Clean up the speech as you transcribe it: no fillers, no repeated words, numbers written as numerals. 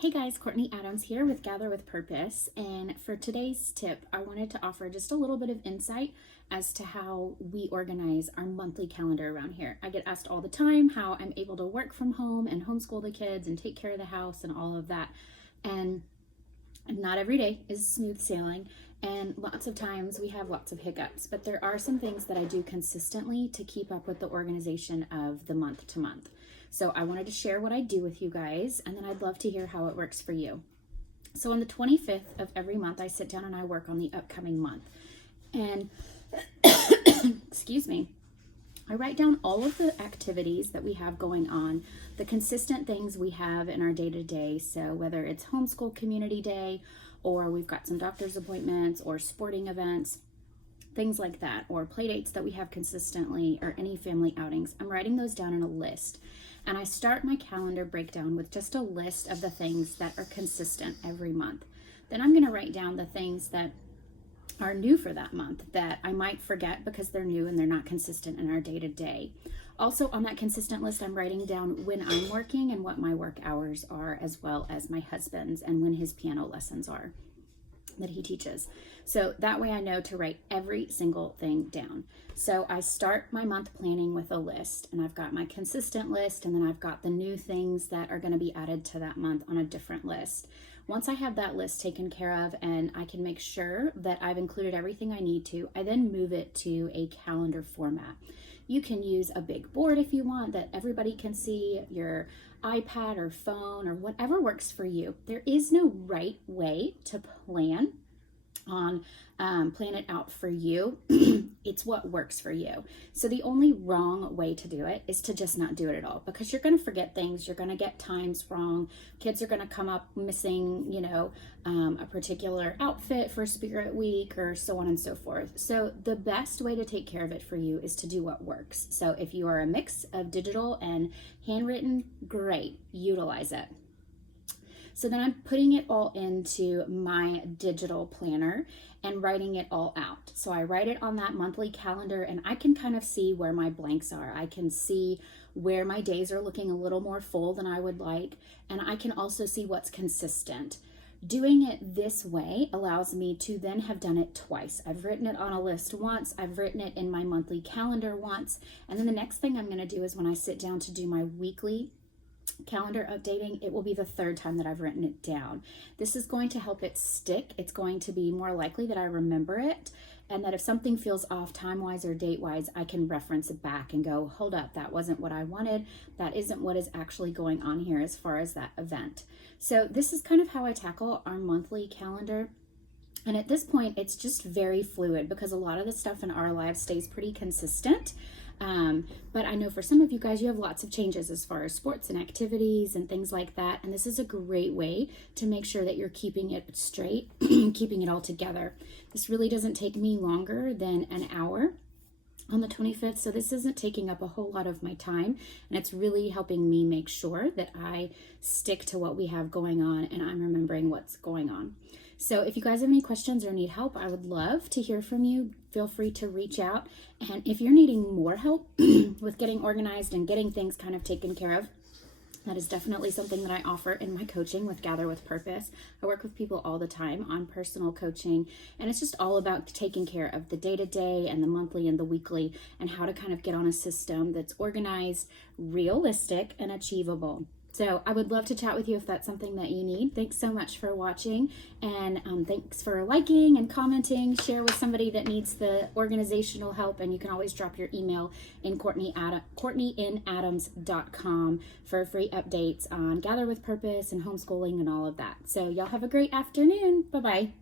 Hey guys, Courtney Adams here with Gather with Purpose, and for today's tip, I wanted to offer just a little bit of insight as to how we organize our monthly calendar around here. I get asked all the time how I'm able to work from home and homeschool the kids and take care of the house and all of that, and not every day is smooth sailing, and lots of times we have lots of hiccups, but there are some things that I do consistently to keep up with the organization of the month to month. So I wanted to share what I do with you guys, and then I'd love to hear how it works for you. So on the 25th of every month, I sit down and I work on the upcoming month. And, excuse me, I write down all of the activities that we have going on, the consistent things we have in our day-to-day. So whether it's homeschool community day, or we've got some doctor's appointments or sporting events, things like that, or play dates that we have consistently, or any family outings, I'm writing those down in a list. And I start my calendar breakdown with just a list of the things that are consistent every month. Then I'm going to write down the things that are new for that month that I might forget because they're new and they're not consistent in our day-to-day. Also on that consistent list, I'm writing down when I'm working and what my work hours are, as well as my husband's and when his piano lessons are that he teaches. So that way I know to write every single thing down. So I start my month planning with a list, and I've got my consistent list, and then I've got the new things that are going to be added to that month on a different list. Once I have that list taken care of and I can make sure that I've included everything I need to, I then move it to a calendar format. You can use a big board if you want that everybody can see, your iPad or phone or whatever works for you. There is no right way to plan it out for you. It's what works for you. So the only wrong way to do it is to just not do it at all, because you're going to forget things. You're going to get times wrong. Kids are going to come up missing, a particular outfit for Spirit Week or so on and so forth. So the best way to take care of it for you is to do what works. So if you are a mix of digital and handwritten, great, utilize it. So then I'm putting it all into my digital planner and writing it all out. So I write it on that monthly calendar, and I can kind of see where my blanks are. I can see where my days are looking a little more full than I would like, and I can also see what's consistent. Doing it this way allows me to then have done it twice. I've written it on a list once, I've written it in my monthly calendar once, and then the next thing I'm going to do is when I sit down to do my weekly calendar updating, it will be the third time that I've written it down. This is going to help it stick. It's going to be more likely that I remember it, and that if something feels off time-wise or date-wise, I can reference it back and go, hold up, that wasn't what I wanted. That isn't what is actually going on here as far as that event. So this is kind of how I tackle our monthly calendar. And at this point, it's just very fluid because a lot of the stuff in our lives stays pretty consistent. But I know for some of you guys, you have lots of changes as far as sports and activities and things like that. And this is a great way to make sure that you're keeping it straight, keeping it all together. This really doesn't take me longer than an hour on the 25th. So this isn't taking up a whole lot of my time, and it's really helping me make sure that I stick to what we have going on and I'm remembering what's going on. So if you guys have any questions or need help, I would love to hear from you. Feel free to reach out. And if you're needing more help with getting organized and getting things kind of taken care of, that is definitely something that I offer in my coaching with Gather with Purpose. I work with people all the time on personal coaching, and it's just all about taking care of the day-to-day and the monthly and the weekly, and how to kind of get on a system that's organized, realistic, and achievable. So I would love to chat with you if that's something that you need. Thanks so much for watching, and thanks for liking and commenting. Share with somebody that needs the organizational help, and you can always drop your email in courtneyinadams.com for free updates on Gather with Purpose and homeschooling and all of that. So y'all have a great afternoon. Bye-bye.